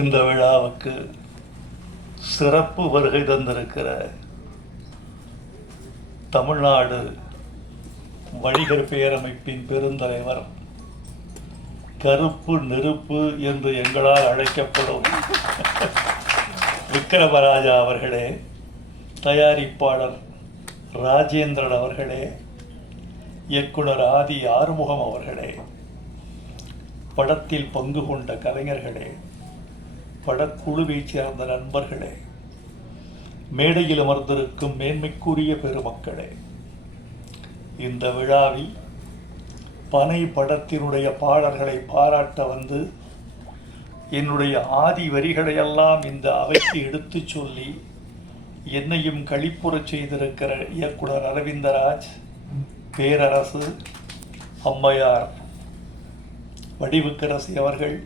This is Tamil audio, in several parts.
இந்த விழாவுக்கு சிறப்பு வருகை தந்திருக்கிற தமிழ்நாடு வணிகர் பேரமைப்பின் பெருந்தலைவர், கருப்பு நெருப்பு என்று எங்களால் அழைக்கப்படும் விக்ரமராஜா அவர்களே, தயாரிப்பாளர் ராஜேந்திரன் அவர்களே, இயக்குனர் ஆதி ஆறுமுகம் அவர்களே, படத்தில் பங்கு கொண்ட கலைஞர்களே, படக்குழுவைச் சேர்ந்த நண்பர்களே, மேடையில் அமர்ந்திருக்கும் மேன்மைக்குரிய பெருமக்களே, இந்த விழாவில் பனை படத்தினுடைய பாடல்களை பாராட்ட வந்து என்னுடைய ஆதி வரிகளையெல்லாம் இந்த அவைக்கு எடுத்துச் சொல்லி என்னையும் களிப்புறச் செய்திருக்கிற இயக்குனர் அரவிந்தராஜ், பேரரசு, அம்மையார் வடிவுக்கரசி அவர்கள்,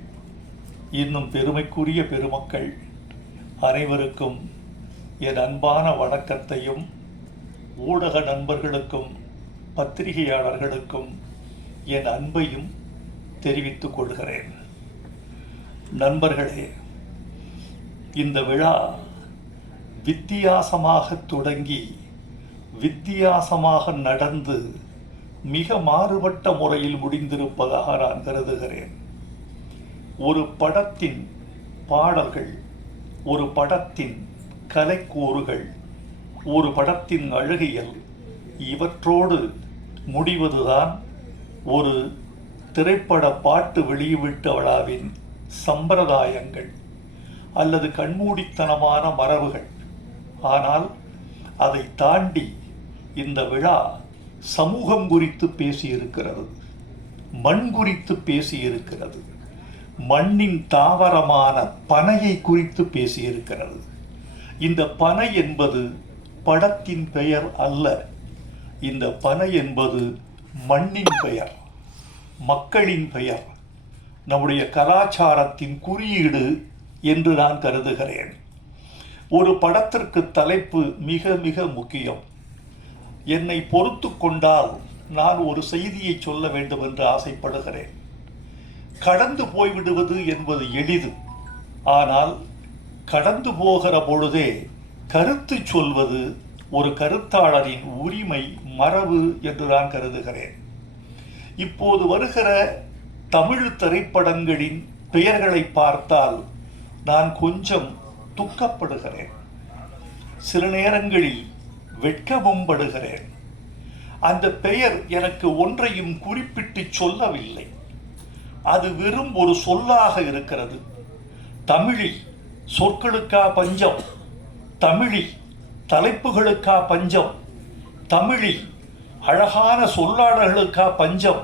இன்னும் பெருமைக்குரிய பெருமக்கள் அனைவருக்கும் என் அன்பான வணக்கத்தையும், ஊடக நண்பர்களுக்கும் பத்திரிகையாளர்களுக்கும் என் அன்பையும் தெரிவித்துக் கொள்கிறேன். நண்பர்களே, இந்த விழா வித்தியாசமாக தொடங்கி வித்தியாசமாக நடந்து மிக மாறுபட்ட முறையில் முடிந்திருப்பதாக நான் கருதுகிறேன். ஒரு படத்தின் பாடல்கள், ஒரு படத்தின் கலைக்கூறுகள், ஒரு படத்தின் அழகியல், இவற்றோடு முடிவதுதான் ஒரு திரைப்பட பாட்டு வெளியீட்டு விழாவின் சம்பிரதாயங்கள் அல்லது கண்மூடித்தனமான மரபுகள். ஆனால் அதை தாண்டி இந்த விழா சமூகம் குறித்து பேசியிருக்கிறது, மண் குறித்து பேசியிருக்கிறது, மண்ணின் தாவரமான பனையை குறித்து பேசியிருக்கிறது. இந்த பனை என்பது படத்தின் பெயர் அல்ல. இந்த பனை என்பது மண்ணின் பெயர், மக்களின் பெயர், நம்முடைய கலாச்சாரத்தின் குறியீடு என்று நான் கருதுகிறேன். ஒரு படத்திற்கு தலைப்பு மிக மிக முக்கியம். என்னை பொறுத்து கொண்டால் நான் ஒரு செய்தியை சொல்ல வேண்டும் என்று ஆசைப்படுகிறேன். கடந்து போய்விடுவது என்பது எளிது. ஆனால் கடந்து போகிற பொழுதே கருத்து சொல்வது ஒரு கருத்தாளரின் உரிமை, மரபு என்று நான் கருதுகிறேன். இப்போது வருகிற தமிழ் திரைப்படங்களின் பெயர்களை பார்த்தால் நான் கொஞ்சம் துக்கப்படுகிறேன், சில நேரங்களில் வெட்கமும் படுகிறேன். அந்த பெயர் எனக்கு ஒன்றையும் குறிப்பிட்டு சொல்லவில்லை. அது வெறும் ஒரு சொல்லாக இருக்கிறது. தமிழில் சொற்களுக்கா பஞ்சம், தமிழில் தலைப்புகளுக்கா பஞ்சம், தமிழில் அழகான சொல்லாடல்களுக்கா பஞ்சம்.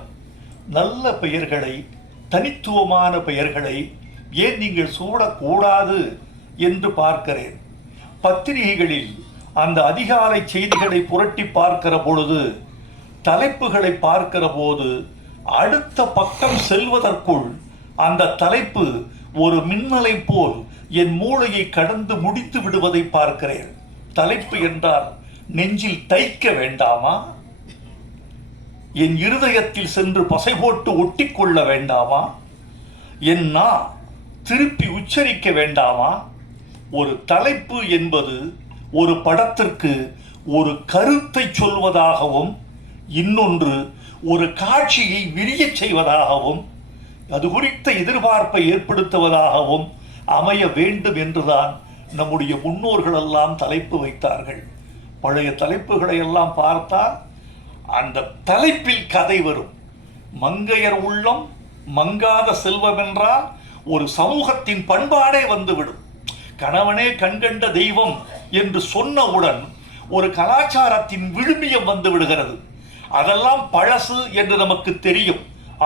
நல்ல பெயர்களை, தனித்துவமான பெயர்களை ஏன் நீங்கள் சூடக்கூடாது என்று பார்க்கிறேன். பத்திரிகைகளில் அந்த அதிகாலை செய்திகளை புரட்டி பார்க்கிற பொழுது, தலைப்புகளை பார்க்கிற போது, அடுத்த பக்கம் செல்வதற்குள் அந்த தலைப்பு ஒரு மின்னலை போல் என் மூளையை கடந்து முடித்து விடுவதை பார்க்கிறேன். தலைப்பு என்றால் நெஞ்சில் தைக்க வேண்டாமா? என் இருதயத்தில் சென்று பசை போட்டு ஒட்டி கொள்ள வேண்டாமா? என் நான் திருப்பி உச்சரிக்க வேண்டாமா? ஒரு தலைப்பு என்பது ஒரு படத்திற்கு ஒரு கருத்தை சொல்வதாகவும், இன்னொன்று ஒரு காட்சியை விரியச் செய்வதாகவும், அது குறித்த எதிர்பார்ப்பை ஏற்படுத்துவதாகவும் அமைய வேண்டும் என்றுதான் நம்முடைய முன்னோர்களெல்லாம் தலைப்பு வைத்தார்கள். பழைய தலைப்புகளை எல்லாம் பார்த்தால் அந்த தலைப்பில் கதை வரும். மங்கையர் உள்ளம் மங்காத செல்வம் என்றால் ஒரு சமூகத்தின் பண்பாடே வந்துவிடும். கணவனே கண்கண்ட தெய்வம் என்று சொன்னவுடன் ஒரு கலாச்சாரத்தின் விழுமியம் வந்து விடுகிறது. அதெல்லாம் பழசு என்று நமக்கு தெரியும்.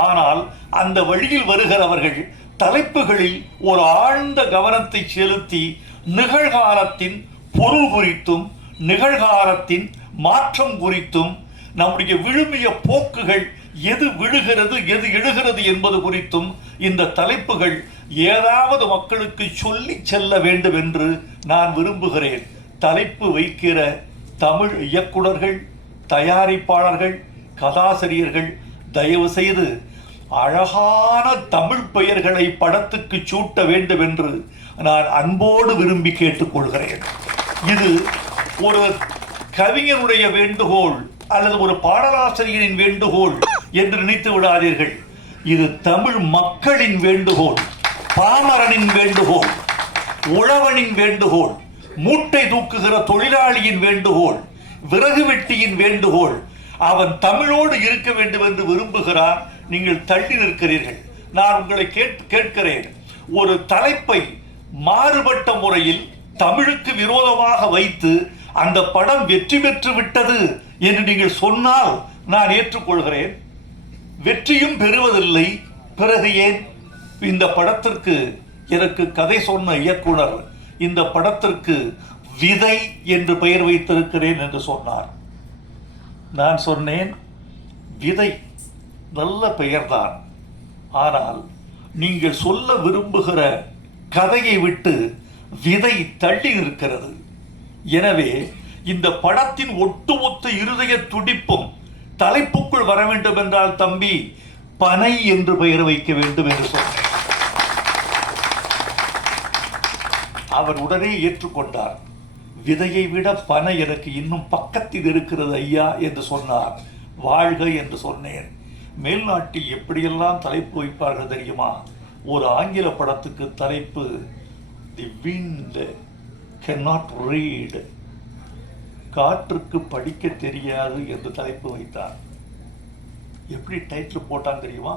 ஆனால் அந்த வழியில் வருகிறவர்கள் தலைப்புகளில் ஒரு ஆழ்ந்த கவனத்தை செலுத்தி நிகழ்காலத்தின் பொருள் குறித்தும், நிகழ்காலத்தின் மாற்றம் குறித்தும், நம்முடைய விழுமிய போக்குகள் எது விழுகிறது எது எழுகிறது என்பது குறித்தும் இந்த தலைப்புகள் ஏதாவது மக்களுக்கு சொல்லி செல்ல வேண்டும் என்று நான் விரும்புகிறேன். தலைப்பு வைக்கிற தமிழ் இயக்குனர்கள், தயாரிப்பாளர்கள், கதாசிரியர்கள் தயவு செய்து அழகான தமிழ் பெயர்களை படத்துக்கு சூட்ட வேண்டும் என்று நான் அன்போடு விரும்பி கேட்டுக்கொள்கிறேன். இது ஒரு கவிஞனுடைய வேண்டுகோள் அல்லது ஒரு பாடலாசிரியரின் வேண்டுகோள் என்று நினைத்து விடாதீர்கள். இது தமிழ் மக்களின் வேண்டுகோள், பாமரனின் வேண்டுகோள், உழவனின் வேண்டுகோள், மூட்டை தூக்குகிற தொழிலாளியின் வேண்டுகோள், விறகு வெட்டியின் வேண்டுகோள். அவன் தமிழோடு இருக்க வேண்டும் என்று விரும்புகிறான். நீங்கள் தள்ளி நிற்கிறீர்கள். நான் உங்களை கேட்கிறேன், ஒரு தலைப்பை மாறுபட்ட முறையில் தமிழுக்கு விரோதமாக வைத்து அந்த படம் வெற்றி பெற்று விட்டது என்று நீங்கள் சொன்னால் நான் ஏற்றுக்கொள்கிறேன். வெற்றியும் பெறுவதில்லை. பிறகு ஏன் இந்த படத்திற்கு எனக்கு கதை சொன்ன இயக்குனர் இந்த படத்திற்கு விதை என்று பெயர் வைத்திருக்கிறேன் என்று சொன்னார். நான் சொன்னேன், விதை நல்ல பெயர்தான், ஆனால் நீங்கள் சொல்ல விரும்புகிற கதையை விட்டு விதை தள்ளி நிற்கிறது. எனவே இந்த படத்தின் ஒட்டுமொத்த இருதய துடிப்பும் தலைப்புக்குள் வர வேண்டும் என்றால் தம்பி பனை என்று பெயர் வைக்க வேண்டும் என்று சொன்னார். அவர் உடனே ஏற்றுக்கொண்டார். விதையை விட பனை எனக்கு இன்னும் பக்கத்தில் இருக்கிறது ஐயா என்று சொன்னார். வாழ்க என்று சொன்னேன். மேல்நாட்டில் எப்படியெல்லாம் தலைப்பு வைப்பார்கள் தெரியுமா? ஒரு ஆங்கில படத்துக்கு தலைப்பு தி விண்ட் cannot read, காற்றுக்கு படிக்க தெரியாது என்று தலைப்பு வைத்தார். எப்படி டைட்டில் போட்டான் தெரியுமா?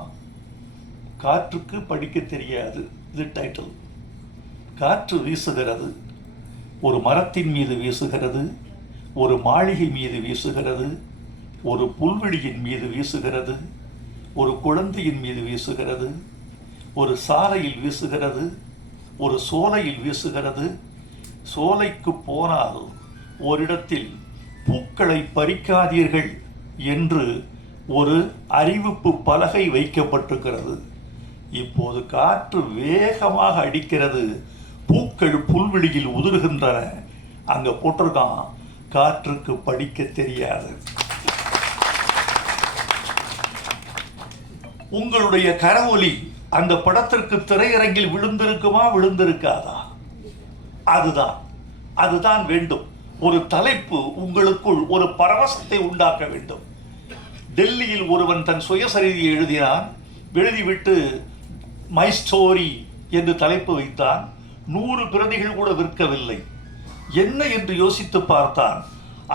காற்றுக்கு படிக்க தெரியாது, இது டைட்டில். காற்று வீசுகிறது, ஒரு மரத்தின் மீது வீசுகிறது, ஒரு மாளிகை மீது வீசுகிறது, ஒரு புல்வெளியின் மீது வீசுகிறது, ஒரு குழந்தையின் மீது வீசுகிறது, ஒரு சாலையில் வீசுகிறது, ஒரு சோலையில் வீசுகிறது. சோலைக்கு போனால் ஓரிடத்தில் பூக்களை பறிக்காதீர்கள் என்று ஒரு அறிவிப்பு பலகை வைக்கப்பட்டிருக்கிறது. இப்போது காற்று வேகமாக அடிக்கிறது, பூக்கள் புல்வெளியில் உதிர்கின்றன. அங்க போட்டிருக்கான், காற்றுக்கு படிக்க தெரியாது. உங்களுடைய கரவொலி அந்த படத்திற்கு திரையரங்கில் விழுந்திருக்குமா, விழுந்திருக்காதா? அதுதான் வேண்டும். ஒரு தலைப்பு உங்களுக்குள் ஒரு பரவசத்தை உண்டாக்க வேண்டும். டெல்லியில் ஒருவன் தன் சுயசரிதியை எழுதினான். எழுதிவிட்டு மை ஸ்டோரி என்று தலைப்பு வைத்தான். 100 பிரதிகள் கூட விற்கவில்லை. என்ன என்று யோசித்து பார்த்தான்.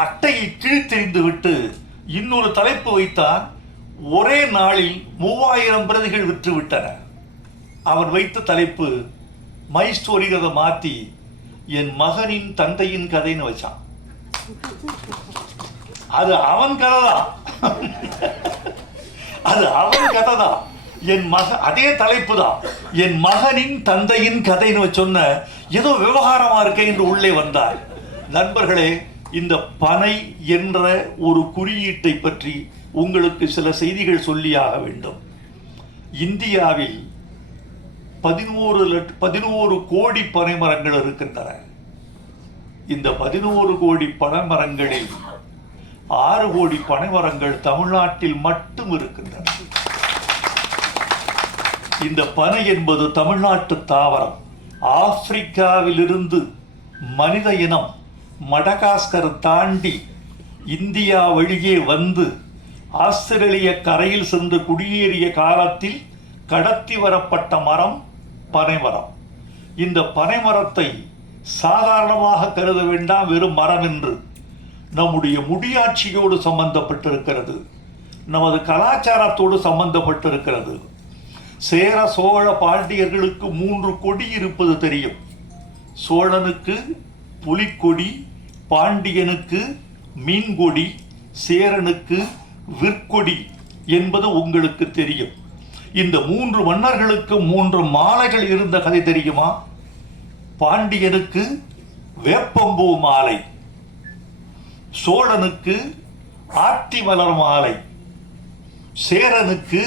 அட்டையை கிழித்தெறிந்து விட்டு இன்னொரு தலைப்பு வைத்தான். ஒரே நாளில் 3000 பிரதிகள் விற்றுவிட்டன. அவன் வைத்த தலைப்பு மை ஸ்டோரிங்கிறத மாற்றி என் மகனின் தந்தையின் கதைன்னு வச்சான். அது அவன் கதை தான், அது அவன் கதை தான். என் அதே தலைப்பு தான், என் மகனின் தந்தையின் கதைன்னு சொன்ன ஏதோ விவகாரமா இருக்கே என்று உள்ளே வந்தார். நண்பர்களே, இந்த பனை என்ற ஒரு குறியீட்டை பற்றி உங்களுக்கு சில செய்திகள் சொல்லியாக வேண்டும். இந்தியாவில் 11 கோடி பனைமரங்கள் இருக்கின்றன. இந்த 11 கோடி பனைமரங்களில் 6 கோடி பனைமரங்கள் தமிழ்நாட்டில் மட்டும் இருக்கின்றன. இந்த பனை என்பது தமிழ்நாட்டு தாவரம். ஆப்பிரிக்காவிலிருந்து மனித இனம் மடகாஸ்கர் தாண்டி இந்தியா வழியே வந்து ஆஸ்திரேலிய கரையில் சென்று குடியேறிய காலத்தில் கடத்தி வரப்பட்ட மரம் பனைமரம். இந்த பனைமரத்தை சாதாரணமாக கருத வேண்டாம், வெறும் மரம் என்று. நம்முடைய முடியாட்சியோடு சம்பந்தப்பட்டிருக்கிறது, நமது கலாச்சாரத்தோடு சம்பந்தப்பட்டிருக்கிறது. சேர சோழ பாண்டியர்களுக்கு 3 கொடி இருப்பது தெரியும். சோழனுக்கு புலிக்கொடி, பாண்டியனுக்கு மீன்கொடி, சேரனுக்கு விற்கொடி என்பது உங்களுக்கு தெரியும். இந்த 3 மன்னர்களுக்கு 3 மாலைகள் இருந்த கதை தெரியுமா? பாண்டியனுக்கு வேப்பம்பூ மாலை, சோழனுக்கு ஆத்தி மலர் மாலை, சேரனுக்கு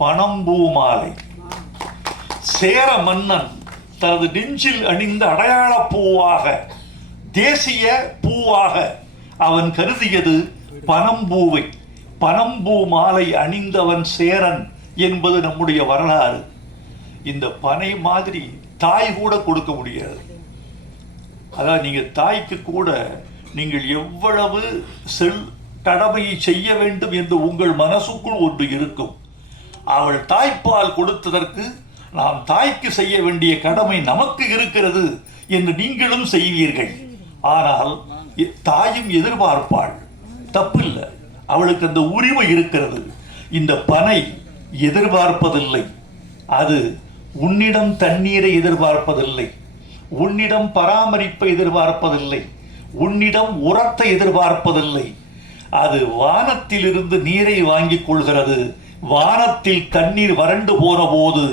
பனம்பூ மாலை. சேர மன்னன் தனது நெஞ்சில் அணிந்த அடையாள பூவாக, தேசிய பூவாக அவன் கருதியது பனம்பூவை. பனம்பூ மாலை அணிந்தவன் சேரன் என்பது நம்முடைய வரலாறு. இந்த பனை மாதிரி தாய் கூட கொடுக்க முடியாது. அதாவது நீங்கள் தாய்க்கு கூட நீங்கள் எவ்வளவு கடமையை செய்ய வேண்டும் என்று உங்கள் மனசுக்குள் ஒன்று இருக்கும். அவள் தாய்ப்பால் கொடுத்ததற்கு நாம் தாய்க்கு செய்ய வேண்டிய கடமை நமக்கு இருக்கிறது என்று நீங்களும் செய்வீர்கள். ஆனால் தாயும் எதிர்பார்ப்பாள், தப்பில்லை, அவளுக்கு அந்த உரிமை இருக்கிறது. இந்த பனை எதிர்பார்ப்பதில்லை. அது உன்னிடம் தண்ணீரை எதிர்பார்ப்பதில்லை, உன்னிடம் பராமரிப்பை எதிர்பார்ப்பதில்லை, உன்னிடம் உரத்தை எதிர்பார்ப்பதில்லை. அது வானத்திலிருந்து நீரை வாங்கிக் கொள்கிறது. வானத்தில் தண்ணீர் வறண்டு போன போது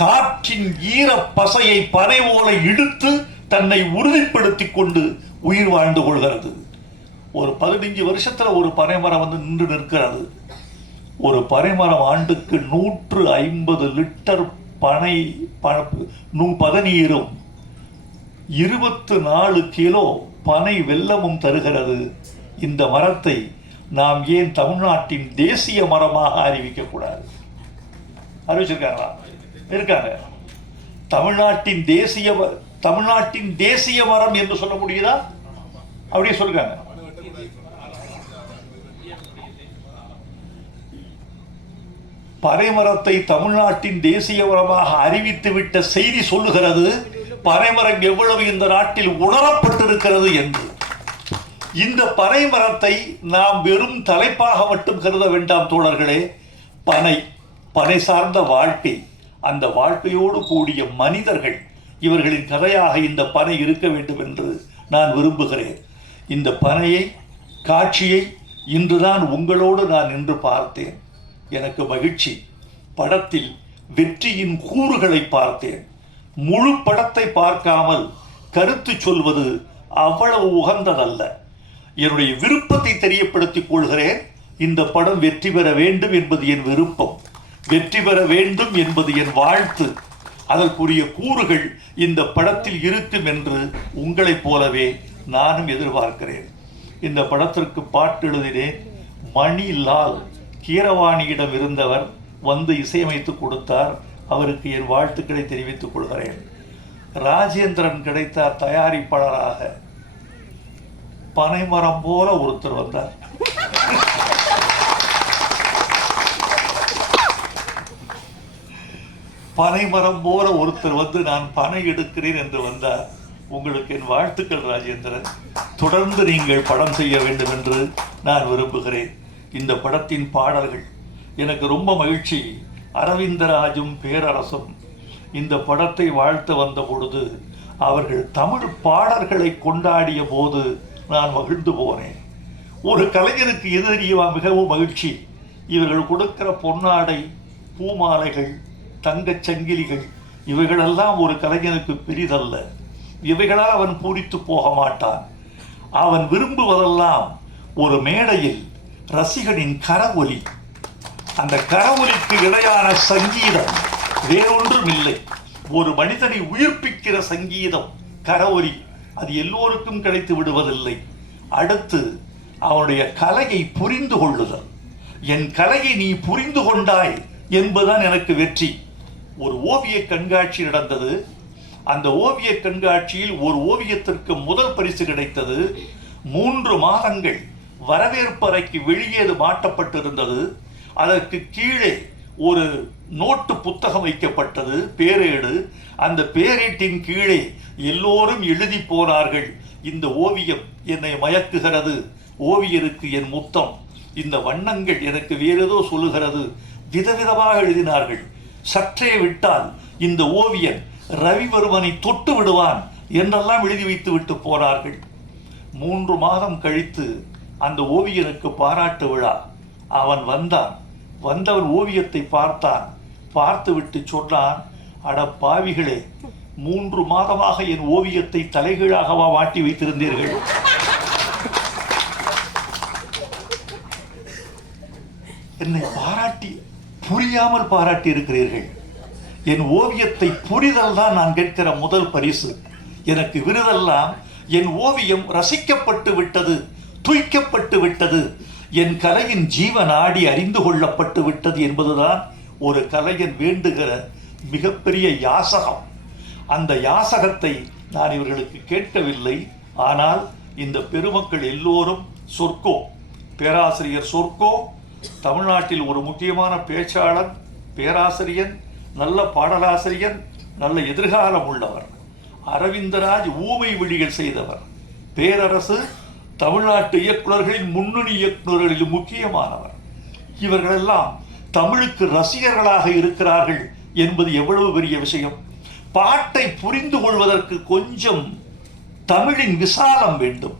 காற்றின் ஈர பசையை பனை போல இழுத்து தன்னை உறுதிப்படுத்திக் கொண்டு உயிர் வாழ்ந்து கொள்கிறது. ஒரு 15 வருஷத்துல ஒரு பனைமரம் நின்று நிற்கிறது. ஒரு பனைமரம் ஆண்டுக்கு 150 லிட்டர் பதநீரும் 24 கிலோ பனை வெல்லமும் தருகிறது. இந்த மரத்தை நாம் ஏன் தமிழ்நாட்டின் தேசிய மரமாக அறிவிக்கக்கூடாது? அறிவிச்சிருக்காங்களா? இருக்காங்க. தமிழ்நாட்டின் தேசிய மரம் என்று சொல்ல முடியுதா? அப்படியே சொல்லுங்க. பனைமரத்தை தமிழ்நாட்டின் தேசிய மரமாக அறிவித்துவிட்ட செய்தி சொல்லுகிறது பனைமரம் எவ்வளவு இந்த நாட்டில் உணரப்பட்டிருக்கிறது என்று. இந்த பனைமரத்தை நாம் வெறும் தலைப்பாக மட்டும் கருத வேண்டாம் தோழர்களே. பனை சார்ந்த வாழ்க்கை, அந்த வாழ்க்கையோடு கூடிய மனிதர்கள், இவர்களின் கதையாக இந்த பனை இருக்க வேண்டும் என்று நான் விரும்புகிறேன். இந்த பனையை காட்சியை இன்றுதான் உங்களோடு நான் நின்று பார்த்தேன். எனக்கு மகிழ்ச்சி. படத்தில் வெற்றியின் கூறுகளை பார்த்தேன். முழு படத்தை பார்க்காமல் கருத்து சொல்வது அவ்வளவு உகந்ததல்ல. என்னுடைய விருப்பத்தை தெரியப்படுத்திக் கொள்கிறேன். இந்த படம் வெற்றி பெற வேண்டும் என்பது என் விருப்பம், வெற்றி பெற வேண்டும் என்பது என் வாழ்த்து. அதற்குரிய கூறுகள் இந்த படத்தில் இருக்கும் என்று உங்களைப் போலவே நானும் எதிர்பார்க்கிறேன். இந்த படத்திற்கு பாட்டு எழுதினேன். மணிலால் கீரவாணியிடம் இருந்தவர் இசையமைத்து கொடுத்தார். அவருக்கு என் வாழ்த்துக்களை தெரிவித்துக் கொள்கிறேன். ராஜேந்திரன் கிடைத்தார் தயாரிப்பாளராக. பனைமரம் போல ஒருத்தர் வந்தார். பனைமரம் போல ஒருத்தர் நான் பனை எடுக்கிறேன் என்று வந்தார். உங்களுக்கு என் வாழ்த்துக்கள் ராஜேந்திரன். தொடர்ந்து நீங்கள் படம் செய்ய வேண்டும் என்று நான் விரும்புகிறேன். இந்த படத்தின் பாடல்கள் எனக்கு ரொம்ப மகிழ்ச்சி. அரவிந்தராஜும் பேரரசும் இந்த படத்தை வாழ்த்த வந்த பொழுது அவர்கள் தமிழ் பாடல்களை கொண்டாடிய போது நான் மகிழ்ந்து போனேன். ஒரு கலைஞருக்கு எது தெரியுமா மிகவும் மகிழ்ச்சி? இவர்கள் கொடுக்கிற பொன்னாடை, பூமாலைகள், தங்கச் சங்கிலிகள், இவைகளெல்லாம் ஒரு கலைஞனுக்கு பெரிதல்ல. இவைகளால் அவன் பூரித்து போக மாட்டான். அவன் விரும்புவதெல்லாம் ஒரு மேடையில் ரசிகனின் கரவொலி. அந்த கரவொலிக்கு இடையான சங்கீதம் வேறொன்றும் இல்லை. ஒரு மனிதனை உயிர்ப்பிக்கிற சங்கீதம் கரவொலி. அது எல்லோருக்கும் கிடைத்து விடுவதில்லை. அடுத்து அவனுடைய கலையை புரிந்து கொள்ளுதல். என் கலையை நீ புரிந்து கொண்டாய் என்பதுதான் எனக்கு வெற்றி. ஒரு ஓவிய கண்காட்சி நடந்தது. அந்த ஓவிய கண்காட்சியில் ஒரு ஓவியத்திற்கு முதல் பரிசு கிடைத்தது. 3 மாதங்கள் வரவேற்பறைக்கு வெளியே மாட்டப்பட்டிருந்தது. அதற்கு கீழே ஒரு நோட்டு புத்தகம் வைக்கப்பட்டது, பேரேடு. அந்த பேரேட்டின் கீழே எல்லோரும் எழுதி போனார்கள், இந்த ஓவியம் என்னை மயக்குகிறது, ஓவியருக்கு என் முத்தம், இந்த வண்ணங்கள் எனக்கு வேறேதோ சொல்லுகிறது. விதவிதமாக எழுதினார்கள். சற்றே விட்டால் இந்த ஓவியன் ரவிவர்மனை தொட்டு விடுவான் என்றெல்லாம் எழுதி வைத்து விட்டு போனார்கள். 3 மாதம் கழித்து அந்த ஓவியனுக்கு பாராட்டு விழா. அவன் வந்தவன் ஓவியத்தை பார்த்தான். பார்த்துவிட்டு சொன்னான், அட பாவிகளே, 3 மாதமாக என் ஓவியத்தை தலைகீழாகவா மாட்டி வைத்திருந்தீர்கள்? என்னை புரியாமல் பாராட்டி இருக்கிறீர்கள். என் ஓவியத்தை புரிதல் தான் நான் கேட்கிற முதல் பரிசு. எனக்கு விருதெல்லாம் என் ஓவியம் ரசிக்கப்பட்டு விட்டது, துய்க்கப்பட்டு விட்டது, என் கலையின் ஜீவ நாடி அறிந்து கொள்ளப்பட்டு விட்டது என்பதுதான் ஒரு கலைஞன் வேண்டுகிற மிகப்பெரிய யாசகம். அந்த யாசகத்தை நான் இவர்களுக்கு கேட்கவில்லை. ஆனால் இந்த பெருமக்கள் எல்லோரும் சொர்க்கோ, பேராசிரியர் சொர்க்கோ தமிழ்நாட்டில் ஒரு முக்கியமான பேச்சாளர், பேராசிரியர், நல்ல பாடலாசிரியர், நல்ல எதிர்காலம் உள்ளவர். அரவிந்தராஜ் ஊமை விழிகள் செய்தவர். பேரரசு தமிழ்நாட்டு இயக்குநர்களின் முன்னணி இயக்குநர்களில் முக்கியமானவர். இவர்களெல்லாம் தமிழுக்கு ரசிகர்களாக இருக்கிறார்கள் என்பது எவ்வளவு பெரிய விஷயம். பாட்டை புரிந்து கொள்வதற்கு கொஞ்சம் தமிழின் விசாலம் வேண்டும்.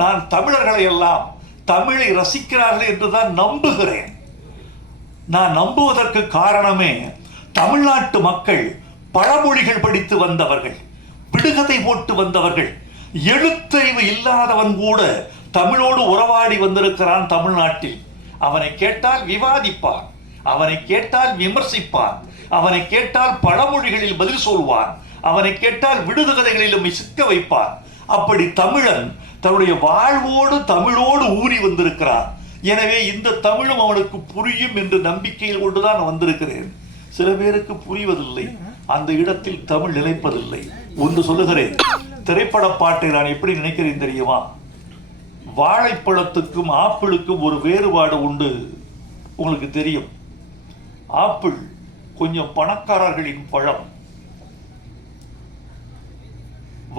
நான் தமிழர்களை எல்லாம் தமிழை ரசிக்கிறார்கள் என்றுதான் நம்புகிறேன். நான் நம்புவதற்கு காரணமே தமிழ்நாட்டு மக்கள் பழமொழிகள் படித்து வந்தவர்கள், விடுகதை போட்டு வந்தவர்கள். எழுத்தறிவு இல்லாதவன் கூட தமிழோடு உறவாடி வந்திருக்கிறான் தமிழ்நாட்டில். அவனை கேட்டால் விவாதிப்பான், அவனை கேட்டால் விமர்சிப்பான், அவனை கேட்டால் பழமொழிகளில் பதில் சொல்வான், அவனை கேட்டால் விடுகதைகளிலும் சிக்க வைப்பான். அப்படி தமிழன் தன்னுடைய வாழ்வோடு தமிழோடு ஊறி வந்திருக்கிறான். எனவே இந்த தமிழும் அவனுக்கு புரியும் என்று நம்பிக்கையில் கொண்டுதான் வந்திருக்கிறேன். சில பேருக்கு புரிவதில்லை, அந்த இடத்தில் தமிழ் நிலைப்பதில்லை. ஒன்று சொல்லுகிறேன், திரைப்பட பாட்டை நான் எப்படி நினைக்கிறேன் தெரியுமா? வாழைப்பழத்துக்கும் ஆப்பிளுக்கும் ஒரு வேறுபாடு உண்டு. உங்களுக்கு தெரியும், ஆப்பிள் கொஞ்சம் பணக்காரர்களின் பழம்,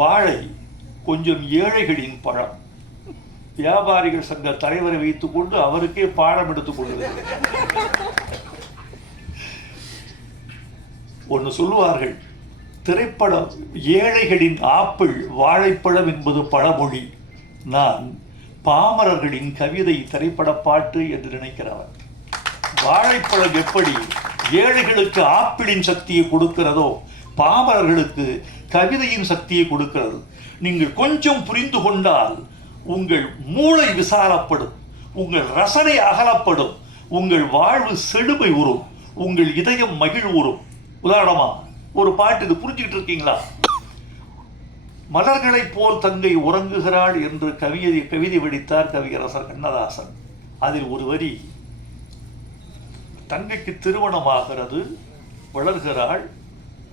வாழை கொஞ்சம் ஏழைகளின் பழம். வியாபாரிகள் சங்க தலைவரை வைத்துக் கொண்டு அவருக்கே பாடம் எடுத்துக் கொள்கிறது. ஒன்று சொல்லுவார்கள், திரைப்படம் ஏழைகளின் ஆப்பிள் வாழைப்பழம் என்பது பழமொழி. நான் பாமரர்களின் கவிதை திரைப்பட பாட்டு என்று நினைக்கிறவர். வாழைப்பழம் எப்படி ஏழைகளுக்கு ஆப்பிளின் சக்தியை கொடுக்கிறதோ, பாமரர்களுக்கு கவிதையின் சக்தியை கொடுக்கிறது. நீங்கள் கொஞ்சம் புரிந்து கொண்டால் உங்கள் மூளை விசாலப்படும், உங்கள் ரசனை அகலப்படும், உங்கள் வாழ்வு செழுமை உறும், உங்கள் இதயம் மகிழ்வுறும். உதாரணமா ஒரு பாட்டு, இது புரிஞ்சுக்கிட்டு இருக்கீங்களா? மலர்களைப் போல் தங்கை உறங்குகிறாள் என்று கவிதை வெடித்தார் கவியரசர் கண்ணதாசன். அதில் ஒரு வரி, தங்கைக்கு திருமணமாகிறது, வளர்கிறாள்,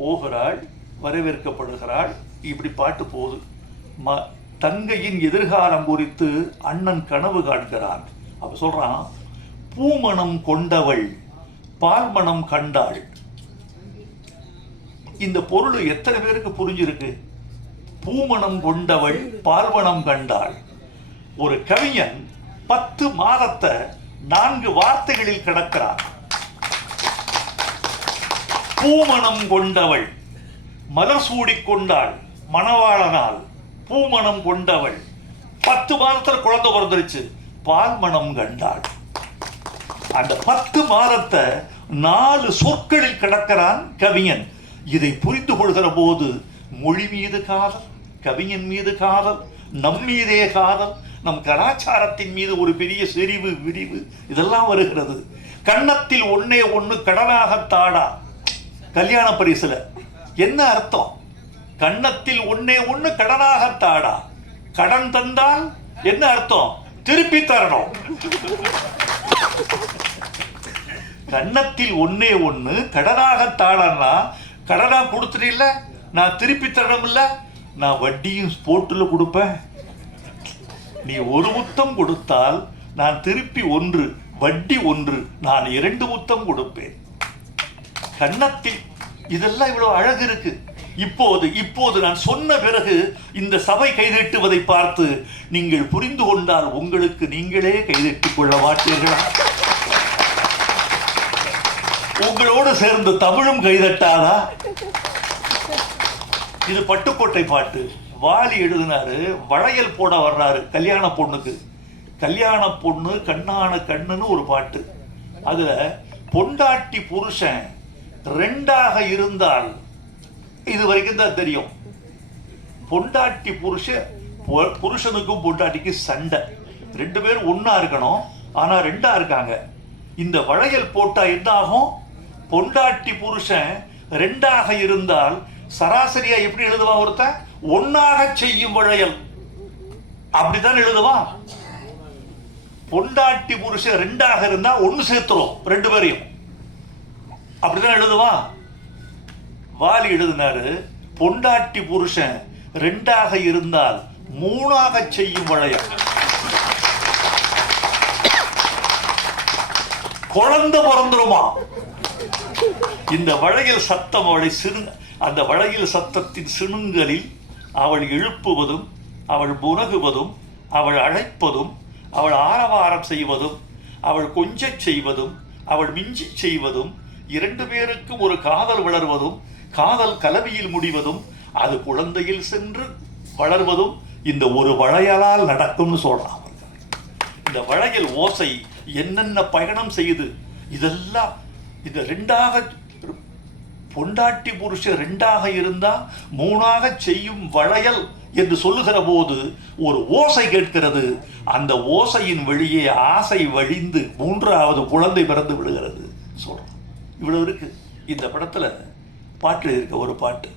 போகிறாள், வரவேற்கப்படுகிறாள், இப்படி பாட்டு போகுது. தங்கையின் எதிர்காலம் குறித்து அண்ணன் கனவு காண்கிறான். அப்ப சொல்றான், பூமணம் கொண்டவள் பால்மணம் கண்டாள். இந்த பொருள் எத்தனை பேருக்கு புரிஞ்சிருக்கு? பூமணம் கொண்டவள் பால்மணம் கண்டாள். ஒரு கவிஞன் 10 மாதத்தை 4 வார்த்தைகளில் கிடக்கிறான். பூமணம் கொண்டவள், மலர் சூடிக்கொண்டாள் மணவாளனால், பூமணம் கொண்டவள் 10 மாதத்தில் குழந்தை பிறந்துருச்சு, பால்மணம் கண்டாள். அந்த 10 மாதத்தை 4 சொற்களில் கிடக்கிறான் கவிஞன். இதை புரிந்து கொள்கிற போது மொழி மீது காதல், கவிஞன் மீது காதல், நம் மீதே காதல், நம் கலாச்சாரத்தின் மீது ஒரு பெரிய செறிவு விரிவு இதெல்லாம் வருகிறது. கன்னத்தில் ஒன்னே ஒன்று கடனாகத்தாடா, கல்யாண பரிசுல என்ன அர்த்தம்? கன்னத்தில் ஒன்னே ஒன்று கடனாகத்தாடா, கடன் தந்தால் என்ன அர்த்தம்? திருப்பி தரணும். கன்னத்தில் ஒன்னே ஒன்று கடனாகத்தாடா, கடனா கொடுத்துட்டீல்ல, நான் திருப்பி தரணும் இல்ல, நான் வட்டியும் ஸ்போர்ட்ல கொடுப்பேன். நீ ஒரு முத்தம் கொடுத்தால் நான் திருப்பி 1, வட்டி 1, நான் 2 முத்தம் கொடுப்பேன். கன்னத்தில் இதெல்லாம் இவ்வளவு அழகு இருக்கு. இப்போது நான் சொன்ன பிறகு இந்த சபை கைதட்டுவதை பார்த்து நீங்கள் புரிந்து கொண்டால் உங்களுக்கு நீங்களே கைதட்டிக் கொள்ள மாட்டீர்களா? உங்களோடு சேர்ந்து தமிழும் கைதட்டாதா? இது பட்டுக்கோட்டை பாட்டு. வாலி எழுதினாரு, வளையல் போட வர்றாரு கல்யாண பொண்ணுக்கு. கல்யாண பொண்ணு கண்ணான கண்ணுன்னு ஒரு பாட்டு. அதுல பொண்டாட்டி புருஷன் 2ஆக இருந்தால், இது வரைக்கும் தான் தெரியும், பொண்டாட்டி புருஷனுக்கும் பொண்டாட்டிக்கு சண்டை, 2 பேரும் ஒன்னா இருக்கணும், ஆனா 2ஆ இருக்காங்க. இந்த வளையல் போட்டா என்ன ஆகும்? பொண்டாட்டி புருஷன் 2ஆக இருந்தால் சராசரியா எப்படி எழுதுவான் ஒருத்தன்? 1ஆக செய்யும் வளையல், அப்படித்தான் எழுதுவான். பொண்டாட்டி புருஷன் 2ஆக இருந்தா 1 சேர்த்துரும் 2 பேரையும். அப்படிதான் எழுதுவான். வாலி எழுதினாரு, பொண்டாட்டி புருஷன் 2ஆக இருந்தால் 3ஆக செய்யும் வளையல். குழந்தை பிறந்துருமா? இந்த வளையல் சத்தம் அவளை அந்த வளையல் சத்தத்தின் சிணுங்களில் அவள் எழுப்புவதும், அவள் புனகுவதும், அவள் அழைப்பதும், அவள் ஆரவாரம் செய்வதும், அவள் கொஞ்சச் செய்வதும், அவள் மிஞ்சி செய்வதும், 2 பேருக்கும் ஒரு காதல் வளர்வதும், காதல் கலவியில் முடிவதும், அது குழந்தையில் சென்று வளர்வதும் இந்த ஒரு வளையலால் நடக்கும்னு சொல்றான். இந்த வளையல் ஓசை என்னென்ன பயணம் செய்யுது, இதெல்லாம் இந்த 2ஆக பொண்டாட்டி புருஷன் 2ஆக இருந்தா 3ஆக செய்யும் வளையல் என்று சொல்லுகிற போது ஒரு ஓசை கேட்கிறது. அந்த ஓசையின் வெளியே ஆசை வழிந்து 3ஆவது குழந்தை பிறந்து விடுகிறது சொல்றான். இவ்வளவு இருக்கு இந்த படத்துல. பாட்டு இருக்க ஒரு பாட்டு,